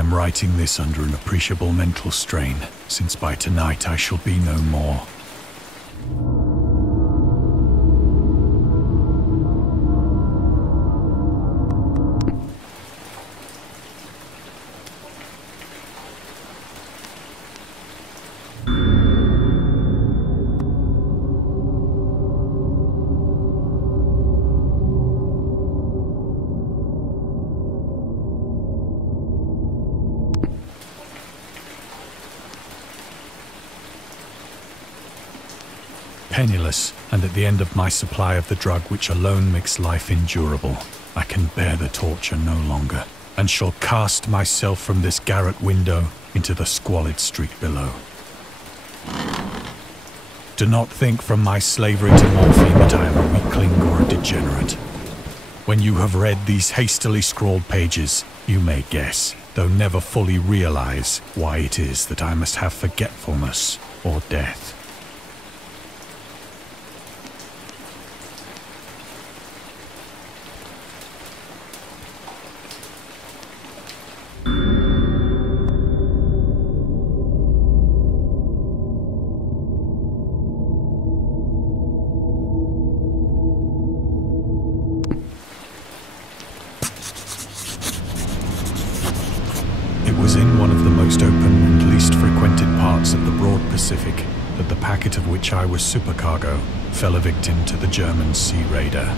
am writing this under an appreciable mental strain, since by tonight I shall be no more. Penniless, and at the end of my supply of the drug which alone makes life endurable, I can bear the torture no longer, and shall cast myself from this garret window into the squalid street below. Do not think from my slavery to morphine that I am a weakling or a degenerate. When you have read these hastily scrawled pages, you may guess, though never fully realize, why it is that I must have forgetfulness or death. That the packet of which I was supercargo fell a victim to the German sea raider.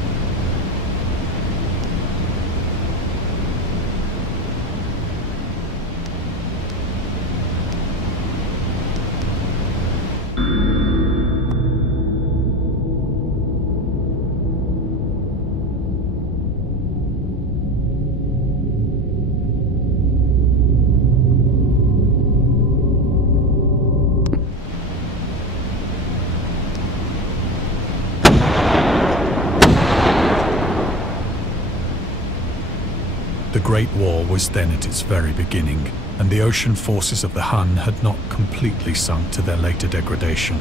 The Great War was then at its very beginning, and the ocean forces of the Hun had not completely sunk to their later degradation.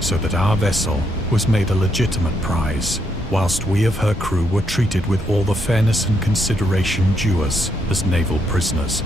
So that our vessel was made a legitimate prize, whilst we of her crew were treated with all the fairness and consideration due us as naval prisoners.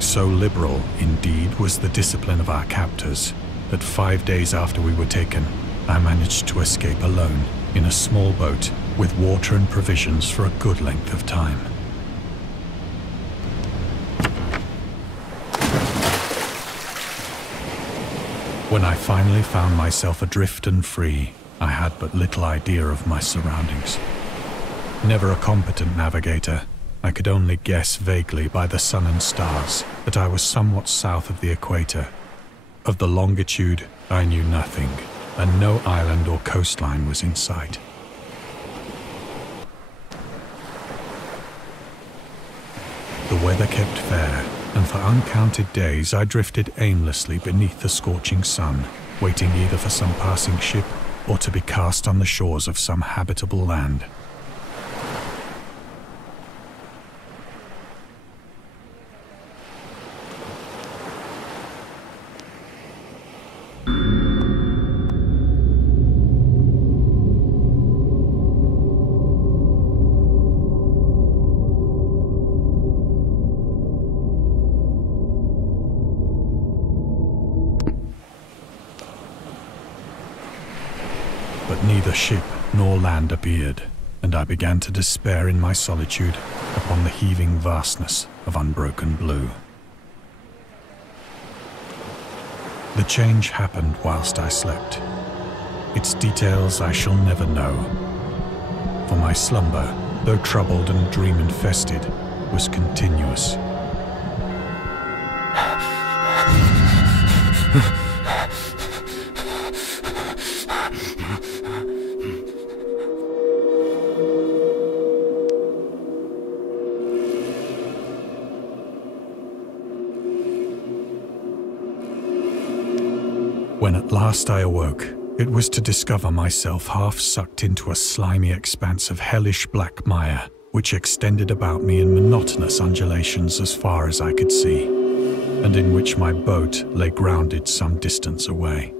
So liberal, indeed, was the discipline of our captors, that 5 days after we were taken, I managed to escape alone, in a small boat, with water and provisions for a good length of time. When I finally found myself adrift and free, I had but little idea of my surroundings. Never a competent navigator, I could only guess vaguely by the sun and stars that I was somewhat south of the equator. Of the longitude, I knew nothing, and no island or coastline was in sight. The weather kept fair, and for uncounted days I drifted aimlessly beneath the scorching sun, waiting either for some passing ship or to be cast on the shores of some habitable land. But neither ship nor land appeared, and I began to despair in my solitude upon the heaving vastness of unbroken blue. The change happened whilst I slept. Its details I shall never know, for my slumber, though troubled and dream-infested, was continuous. When at last I awoke, it was to discover myself half sucked into a slimy expanse of hellish black mire, which extended about me in monotonous undulations as far as I could see, and in which my boat lay grounded some distance away.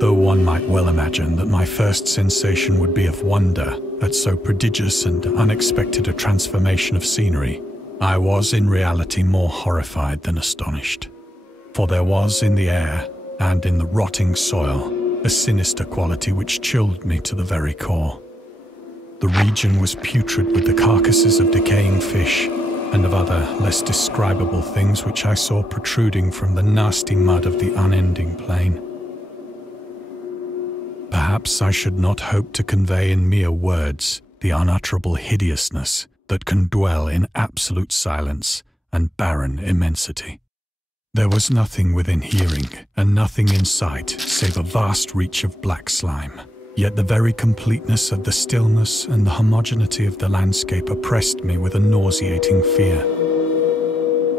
Though one might well imagine that my first sensation would be of wonder at so prodigious and unexpected a transformation of scenery, I was in reality more horrified than astonished. For there was in the air, and in the rotting soil, a sinister quality which chilled me to the very core. The region was putrid with the carcasses of decaying fish and of other less describable things which I saw protruding from the nasty mud of the unending plain. Perhaps I should not hope to convey in mere words the unutterable hideousness that can dwell in absolute silence and barren immensity. There was nothing within hearing and nothing in sight save a vast reach of black slime. Yet the very completeness of the stillness and the homogeneity of the landscape oppressed me with a nauseating fear.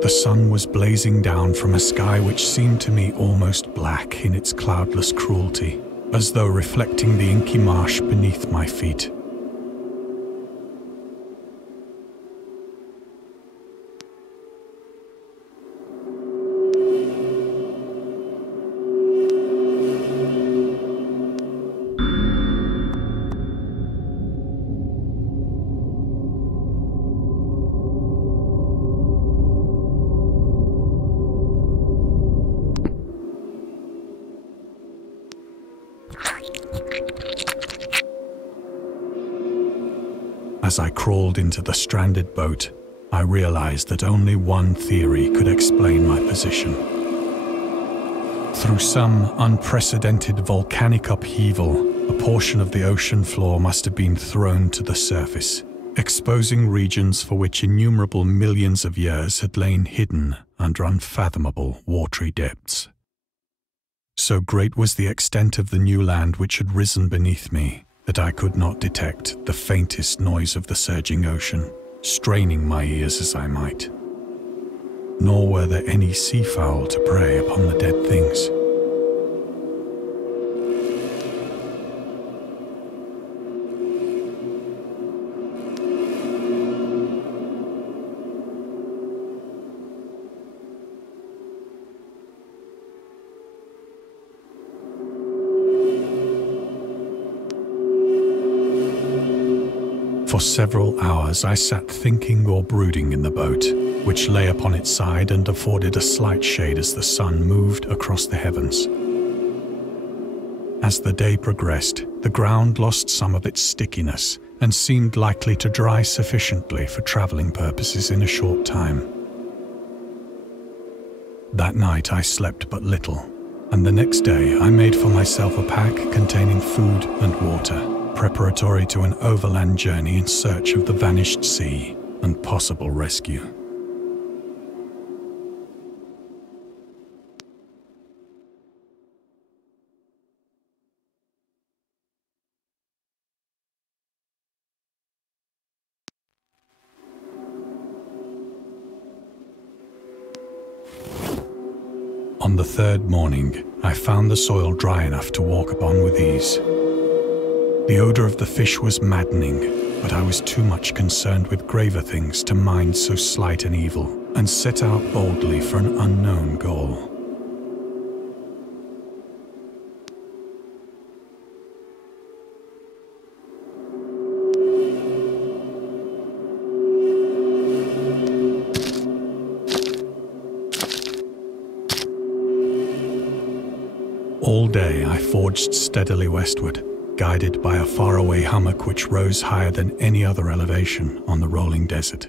The sun was blazing down from a sky which seemed to me almost black in its cloudless cruelty, as though reflecting the inky marsh beneath my feet. As I crawled into the stranded boat, I realized that only one theory could explain my position. Through some unprecedented volcanic upheaval, a portion of the ocean floor must have been thrown to the surface, exposing regions for which innumerable millions of years had lain hidden under unfathomable watery depths. So great was the extent of the new land which had risen beneath me, that I could not detect the faintest noise of the surging ocean, straining my ears as I might. Nor were there any seafowl to prey upon the dead things. For several hours I sat thinking or brooding in the boat, which lay upon its side and afforded a slight shade as the sun moved across the heavens. As the day progressed, the ground lost some of its stickiness and seemed likely to dry sufficiently for traveling purposes in a short time. That night I slept but little, and the next day I made for myself a pack containing food and water, preparatory to an overland journey in search of the vanished sea and possible rescue. On the third morning, I found the soil dry enough to walk upon with ease. The odor of the fish was maddening, but I was too much concerned with graver things to mind so slight an evil, and set out boldly for an unknown goal. All day I forged steadily westward, guided by a faraway hummock which rose higher than any other elevation on the rolling desert.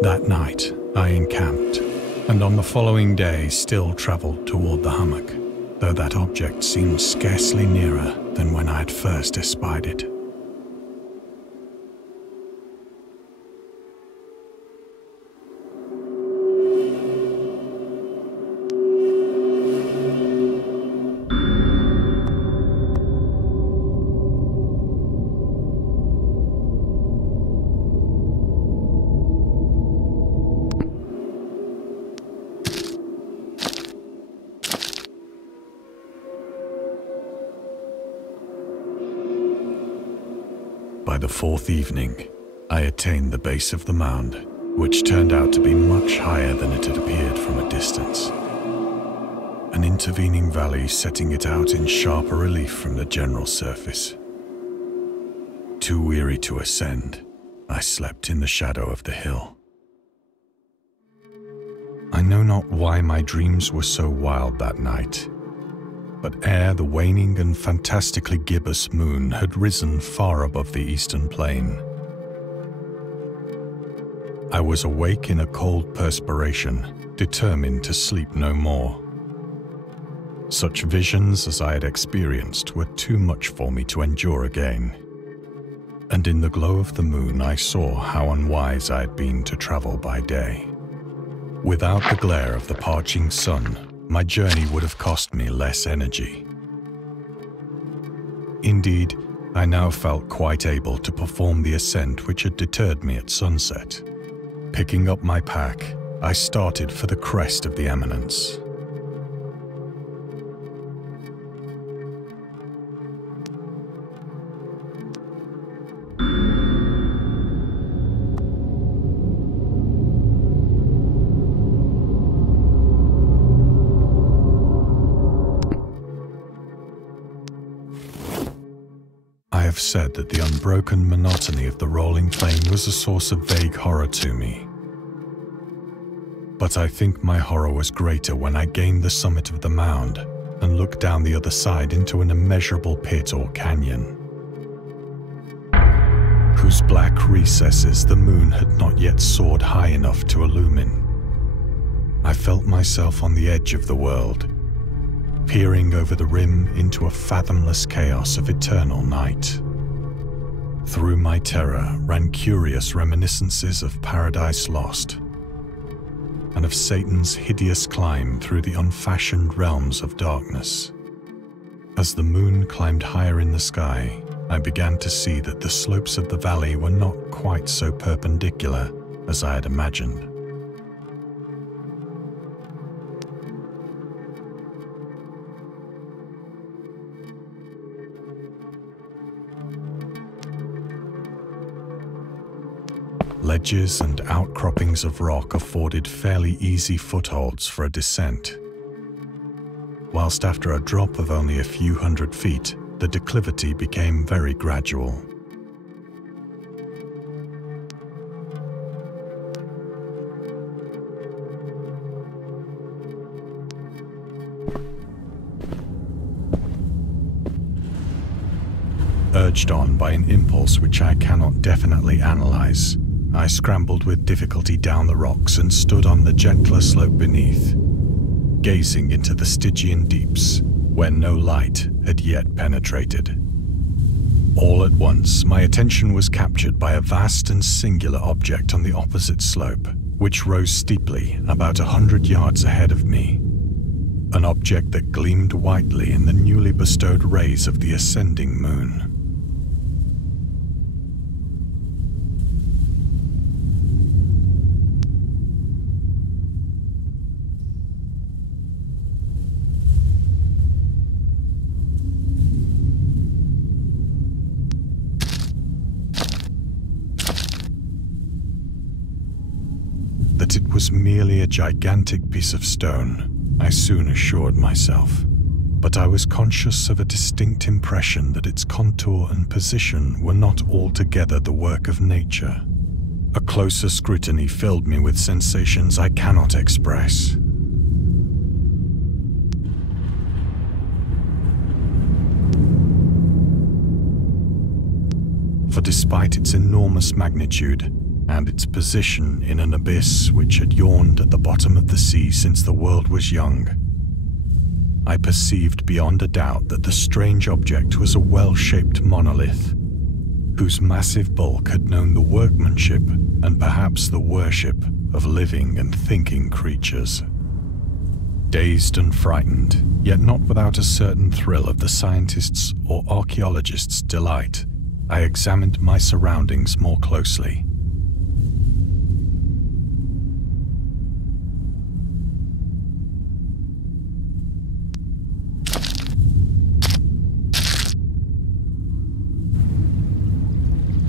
That night, I encamped, and on the following day still travelled toward the hummock, though that object seemed scarcely nearer than when I had first espied it. By the fourth evening, I attained the base of the mound, which turned out to be much higher than it had appeared from a distance. An intervening valley setting it out in sharper relief from the general surface. Too weary to ascend, I slept in the shadow of the hill. I know not why my dreams were so wild that night, but ere the waning and fantastically gibbous moon had risen far above the eastern plain, I was awake in a cold perspiration, determined to sleep no more. Such visions as I had experienced were too much for me to endure again, and in the glow of the moon I saw how unwise I had been to travel by day. Without the glare of the parching sun, my journey would have cost me less energy. Indeed, I now felt quite able to perform the ascent which had deterred me at sunset. Picking up my pack, I started for the crest of the eminence. I have said that the unbroken monotony of the rolling plain was a source of vague horror to me. But I think my horror was greater when I gained the summit of the mound and looked down the other side into an immeasurable pit or canyon, whose black recesses the moon had not yet soared high enough to illumine. I felt myself on the edge of the world, peering over the rim into a fathomless chaos of eternal night. Through my terror ran curious reminiscences of Paradise Lost, and of Satan's hideous climb through the unfashioned realms of darkness. As the moon climbed higher in the sky, I began to see that the slopes of the valley were not quite so perpendicular as I had imagined. Ledges and outcroppings of rock afforded fairly easy footholds for a descent, whilst after a drop of only a few hundred feet, the declivity became very gradual. Urged on by an impulse which I cannot definitely analyze, I scrambled with difficulty down the rocks and stood on the gentler slope beneath, gazing into the Stygian deeps, where no light had yet penetrated. All at once, my attention was captured by a vast and singular object on the opposite slope, which rose steeply about 100 yards ahead of me. An object that gleamed whitely in the newly bestowed rays of the ascending moon. That it was merely a gigantic piece of stone, I soon assured myself, but I was conscious of a distinct impression that its contour and position were not altogether the work of nature. A closer scrutiny filled me with sensations I cannot express. For despite its enormous magnitude, and its position in an abyss which had yawned at the bottom of the sea since the world was young, I perceived beyond a doubt that the strange object was a well-shaped monolith, whose massive bulk had known the workmanship and perhaps the worship of living and thinking creatures. Dazed and frightened, yet not without a certain thrill of the scientist's or archaeologist's delight, I examined my surroundings more closely.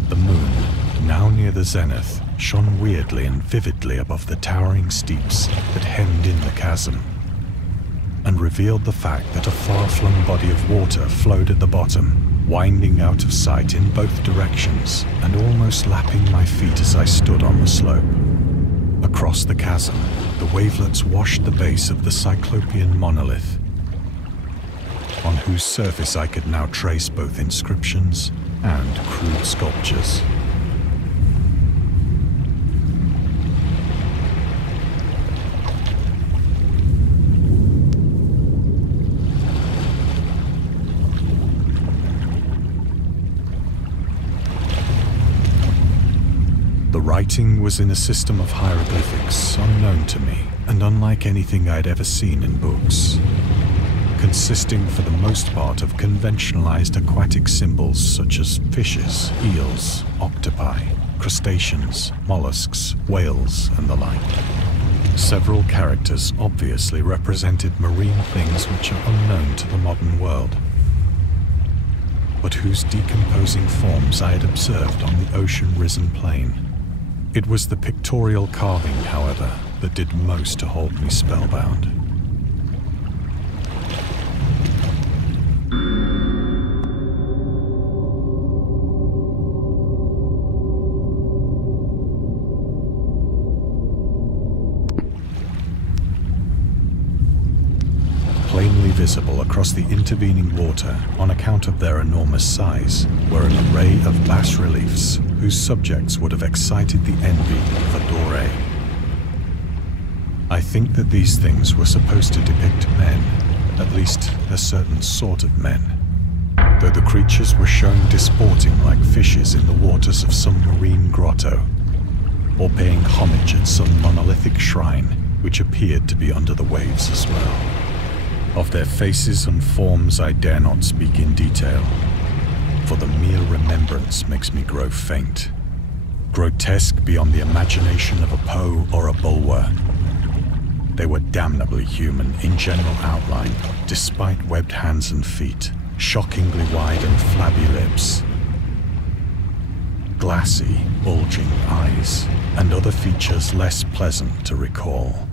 The moon, now near the zenith, shone weirdly and vividly above the towering steeps that hemmed in the chasm, and revealed the fact that a far-flung body of water flowed at the bottom, winding out of sight in both directions and almost lapping my feet as I stood on the slope. Across the chasm, the wavelets washed the base of the cyclopean monolith, on whose surface I could now trace both inscriptions and crude sculptures. The writing was in a system of hieroglyphics unknown to me and unlike anything I'd ever seen in books, consisting for the most part of conventionalized aquatic symbols such as fishes, eels, octopi, crustaceans, mollusks, whales, and the like. Several characters obviously represented marine things which are unknown to the modern world, but whose decomposing forms I had observed on the ocean-risen plain. It was the pictorial carving, however, that did most to hold me spellbound. Plainly visible across the intervening water on account of their enormous size were an array of bas-reliefs whose subjects would have excited the envy of a Doré. I think that these things were supposed to depict men, at least a certain sort of men, though the creatures were shown disporting like fishes in the waters of some marine grotto, or paying homage at some monolithic shrine which appeared to be under the waves as well. Of their faces and forms I dare not speak in detail, for the mere remembrance makes me grow faint. Grotesque beyond the imagination of a Poe or a Bulwer, they were damnably human in general outline, despite webbed hands and feet, shockingly wide and flabby lips, glassy, bulging eyes, and other features less pleasant to recall.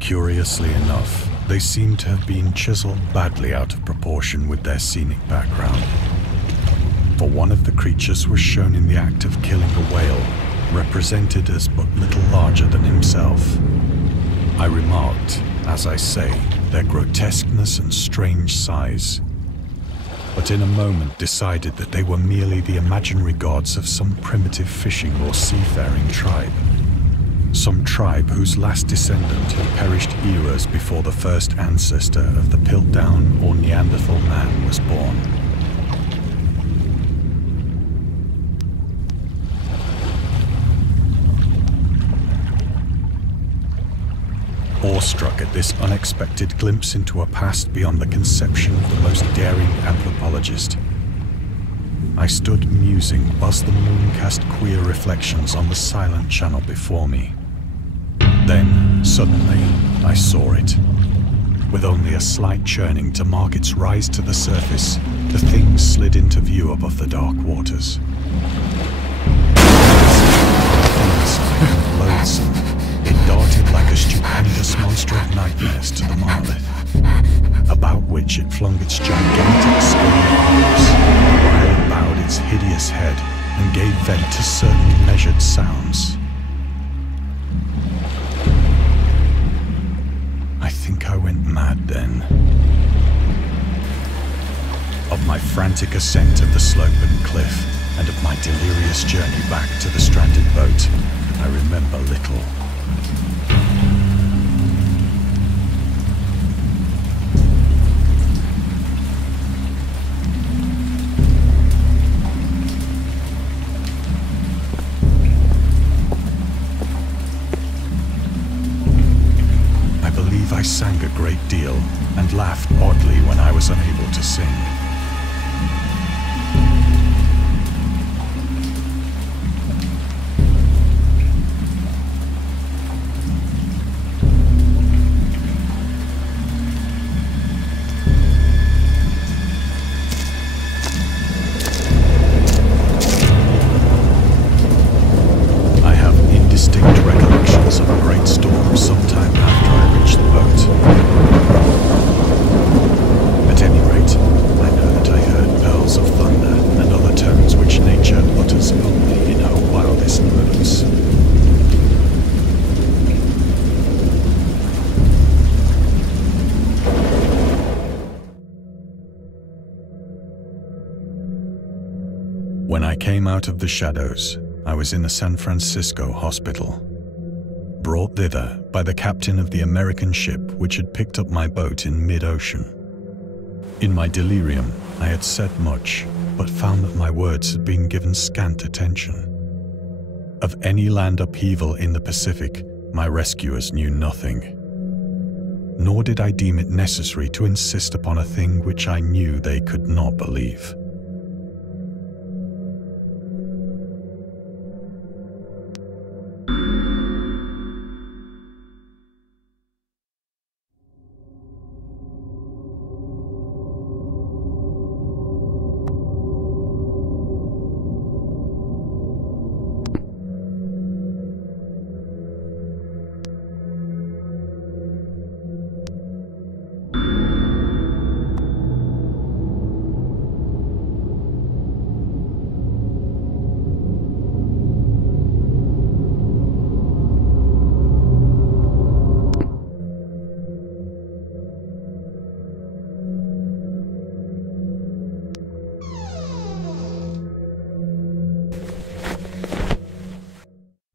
Curiously enough, they seem to have been chiseled badly out of proportion with their scenic background. For one of the creatures was shown in the act of killing a whale, represented as but little larger than himself. I remarked, as I say, their grotesqueness and strange size, but in a moment decided that they were merely the imaginary gods of some primitive fishing or seafaring tribe. Some tribe whose last descendant had perished eras before the first ancestor of the Piltdown or Neanderthal man was born. Awestruck at this unexpected glimpse into a past beyond the conception of the most daring anthropologist, I stood musing whilst the moon cast queer reflections on the silent channel before me. Then, suddenly, I saw it. With only a slight churning to mark its rise to the surface, the thing slid into view above the dark waters. Loathsome, it darted like a stupendous monster of nightmares to the monolith, about which it flung its gigantic scaly arms, while it bowed its hideous head and gave vent to certain measured sounds. I think I went mad then. Of my frantic ascent of the slope and cliff, and of my delirious journey back to the stranded boat, I remember little. I sang a great deal and laughed oddly when I was unable to sing. I have indistinct recollections of a great storm sometime after I reached the boat. At any rate, I know that I heard pearls of thunder and other tones which nature utters only in her wildest moods. When I came out of the shadows, I was in a San Francisco hospital, brought thither by the captain of the American ship which had picked up my boat in mid-ocean. In my delirium, I had said much, but found that my words had been given scant attention. Of any land upheaval in the Pacific, my rescuers knew nothing. Nor did I deem it necessary to insist upon a thing which I knew they could not believe.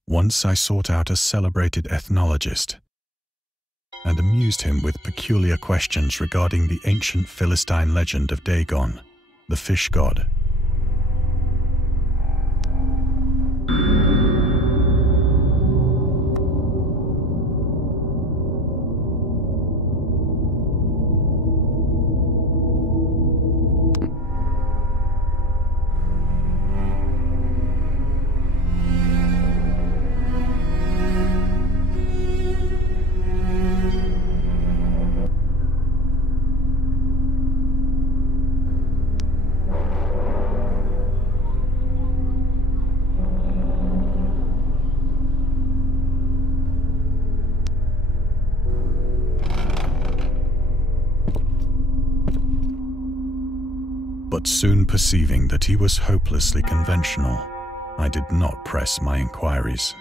Once I sought out a celebrated ethnologist and amused him with peculiar questions regarding the ancient Philistine legend of Dagon, the fish god. But soon perceiving that he was hopelessly conventional, I did not press my inquiries.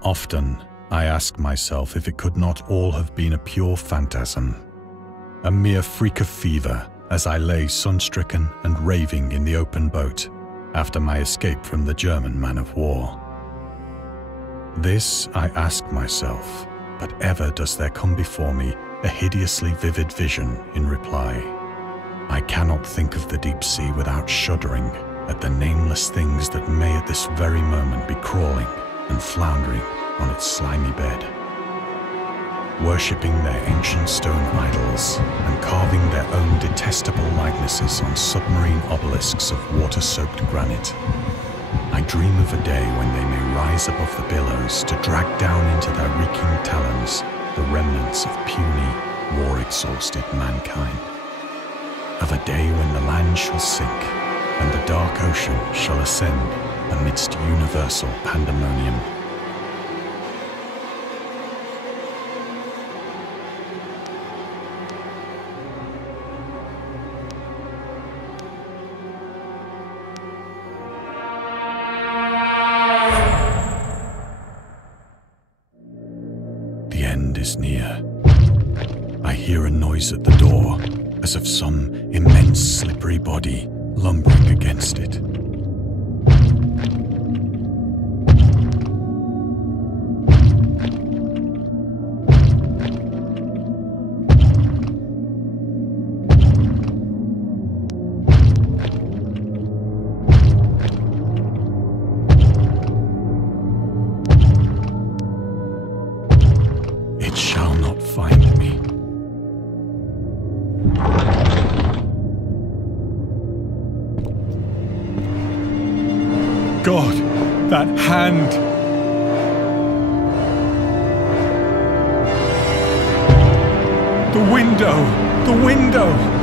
Often, I ask myself if it could not all have been a pure phantasm, a mere freak of fever as I lay sun-stricken and raving in the open boat after my escape from the German man-of-war. This I ask myself, but ever does there come before me a hideously vivid vision in reply. I cannot think of the deep sea without shuddering at the nameless things that may at this very moment be crawling and floundering on its slimy bed, worshipping their ancient stone idols and carving their own detestable likenesses on submarine obelisks of water-soaked granite. I dream of a day when they may rise above the billows to drag down into their reeking talons the remnants of puny, war-exhausted mankind. Of a day when the land shall sink and the dark ocean shall ascend amidst universal pandemonium. The end is near. I hear a noise at the door, as of some immense slippery body lumbering against it. It shall not find me. God, that hand! The window! The window!